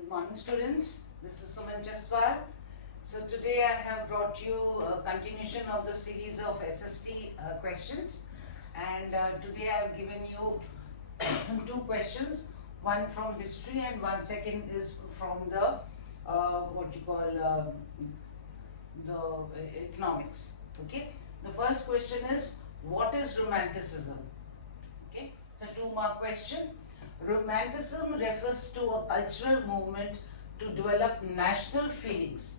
Good morning, students. This is Sumanchaswal. So today I have brought you a continuation of the series of SST questions, and today I have given you two questions, one from history and one second is from the the economics. Okay. The first question is, what is Romanticism? Okay, it's a 2-mark question. Romanticism refers to a cultural movement to develop national feelings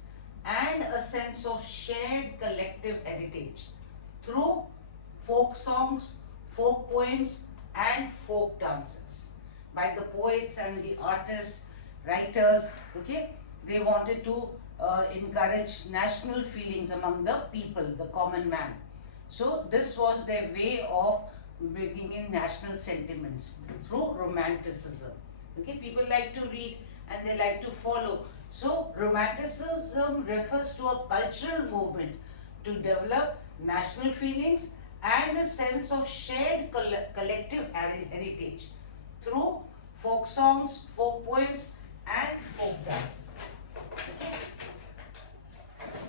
and a sense of shared collective heritage through folk songs, folk poems and folk dances by the poets and the artists, writers. Okay, they wanted to encourage national feelings among the people, the common man. So this was their way of bringing in national sentiments through Romanticism. Okay, people like to read and they like to follow. So Romanticism refers to a cultural movement to develop national feelings and a sense of shared collective heritage through folk songs, folk poems and folk dances.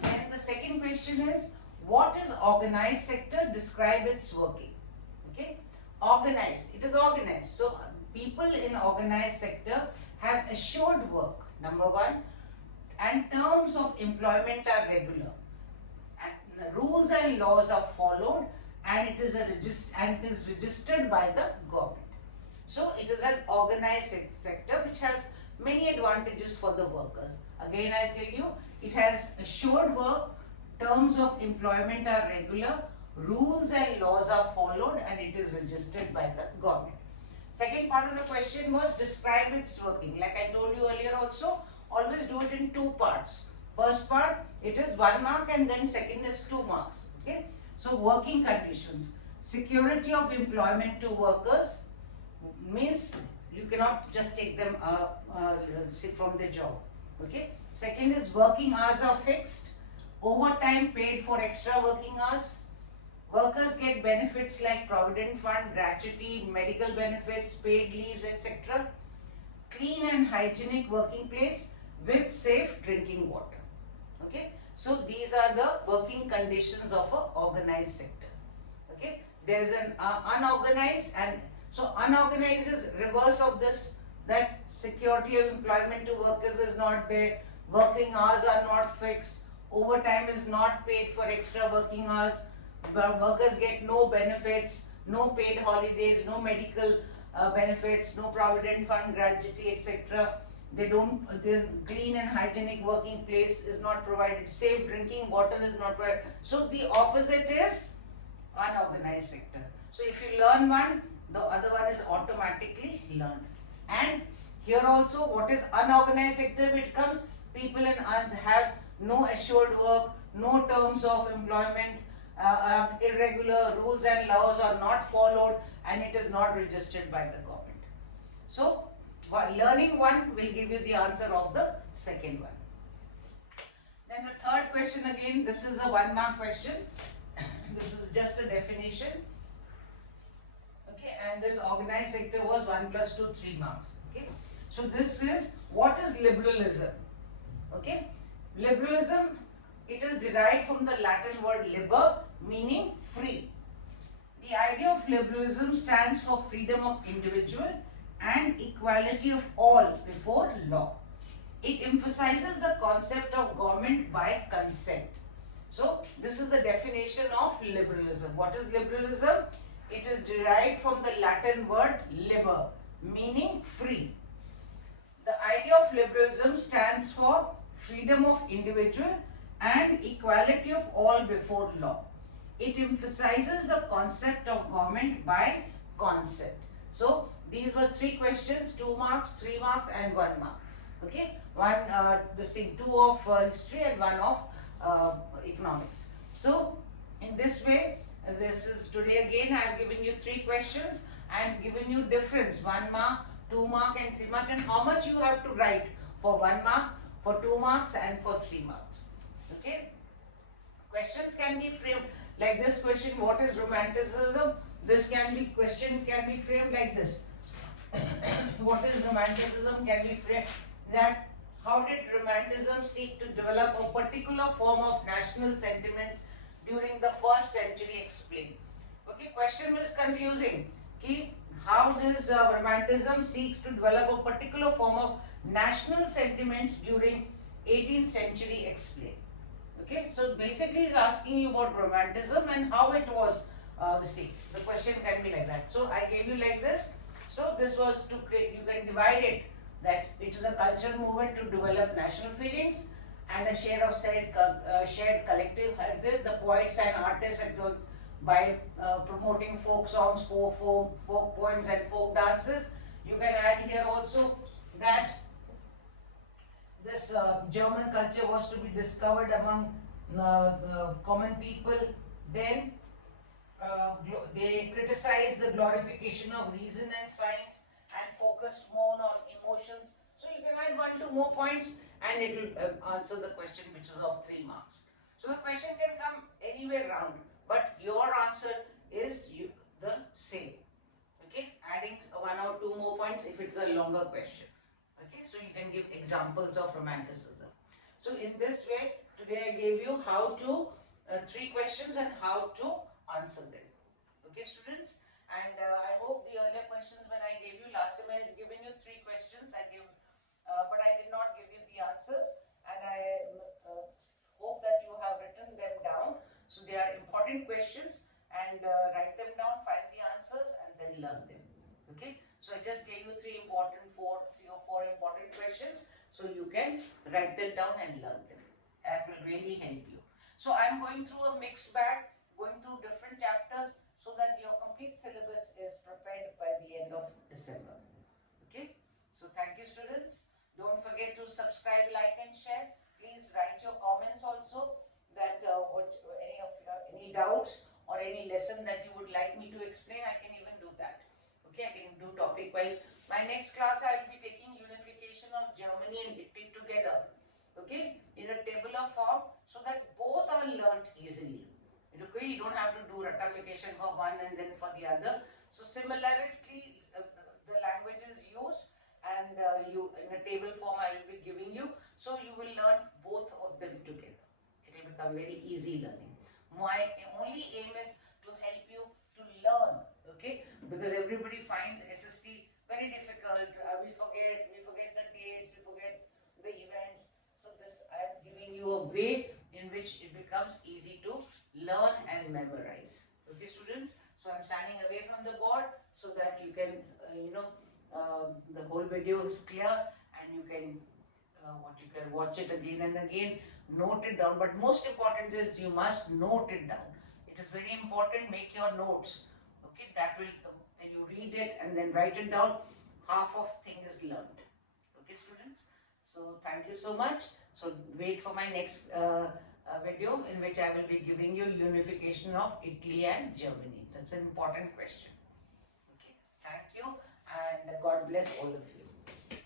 And the second question is, what is organized sector? Describe its working. Okay, organized. It is organized. So people in organized sector have assured work, number one, and terms of employment are regular, and the rules and laws are followed, and it is registered by the government. So it is an organized sector which has many advantages for the workers. Again, I tell you, it has assured work, terms of employment are regular, rules and laws are followed, and it is registered by the government. Second part of the question was, describe its working. Like I told you earlier also, always do it in 2 parts. First part, it is 1 mark, and then second is 2 marks. Okay. So working conditions. Security of employment to workers means you cannot just take them from their job. Okay. Second is working hours are fixed. Overtime paid for extra working hours. Workers get benefits like provident fund, gratuity, medical benefits, paid leaves, etc. Clean and hygienic working place with safe drinking water. Okay. So these are the working conditions of an organized sector. Okay. There is an unorganized, and so unorganized is reverse of this, that security of employment to workers is not there, working hours are not fixed, overtime is not paid for extra working hours, workers get no benefits, no paid holidays, no medical benefits, no provident fund, gratuity, etc. The clean and hygienic working place is not provided, safe drinking water is not provided. So the opposite is unorganized sector. So if you learn one, the other one is automatically learned. And here also, what is unorganized sector? It comes, people in have no assured work, no terms of employment, irregular, rules and laws are not followed, and it is not registered by the government. So learning one will give you the answer of the second one. Then the third question, again this is a 1 mark question. This is just a definition. Okay, and this organized sector was 1 + 2, 3 marks. Okay, so this is, what is liberalism? Okay, liberalism, it is derived from the Latin word liber, meaning free. The idea of liberalism stands for freedom of individual and equality of all before law. It emphasizes the concept of government by consent. So this is the definition of liberalism. What is liberalism? It is derived from the Latin word liber, meaning free. The idea of liberalism stands for freedom of individual and equality of all before law. It emphasizes the concept of government by consent. So these were 3 questions, 2 marks, 3 marks and 1 mark. Okay, two of history and 1 of economics. So in this way, this is today again I have given you 3 questions and given you difference, 1 mark, 2 mark and 3 marks, and how much you have to write for 1 mark, for 2 marks and for 3 marks. Okay, questions can be framed like this question, what is Romanticism? This question can be framed like this. What is Romanticism can be framed that how did Romanticism seek to develop a particular form of national sentiment during the first century? Explain. Okay, question was confusing. Ki, how does Romanticism seeks to develop a particular form of national sentiments during 18th century? Explain. Okay, so basically it's asking you about Romanticism and how it was. The question can be like that. So I gave you like this. So this was to create. You can divide it that it is a cultural movement to develop national feelings and a share of shared collective heritage. The poets and artists by promoting folk songs, folk poems, and folk dances. You can add here also that this German culture was to be discovered among common people. Then they criticized the glorification of reason and science and focused more on emotions. So you can add 1-2 more points and it will answer the question which is of 3 marks. So the question can come anywhere round, but your answer is the same. Okay, adding 1 or 2 more points if it's a longer question. Okay, so you can give examples of Romanticism. So in this way, today I gave you how to 3 questions and how to answer them. Okay, students, and I hope the earlier questions when I gave you last time I had given you 3 questions. But I did not give you the answers, and I hope that you have written them down. So they are important questions, and write them down, find the answers, and then learn them. Okay, so I just gave you 3 or 4 important questions, so you can write them down and learn them. That will really help you. So I am going through a mixed bag, going through different chapters, so that your complete syllabus is prepared by the end of December. Okay, so thank you, students. Don't forget to subscribe, like, and share. Please write your comments also that any doubts or any lesson that you would like me to explain. I can even do that. Okay, I can do topic wise. My next class I will be taking unification of Germany and Italy together. Okay, in a tabular form, so that both are learnt easily. Okay, you don't have to do ratification for one and then for the other. So similarity, the language is used, and you in a table form I will be giving you. So you will learn both of them together. It will become very easy learning. My only aim is to help you to learn. Okay, because everybody finds SST very difficult. We forget the dates, we forget the events. So this I am giving you a way in which it becomes easy to learn and memorize. Okay, students. So I am standing away from the board so that you can, the whole video is clear and you can watch it again and again. Note it down. But most important is you must note it down. It is very important. Make your notes. Okay, that will when you read it and then write it down. Half of thing is learned. Okay, students. So thank you so much. So wait for my next video in which I will be giving you unification of Italy and Germany. That's an important question. Okay, thank you and God bless all of you.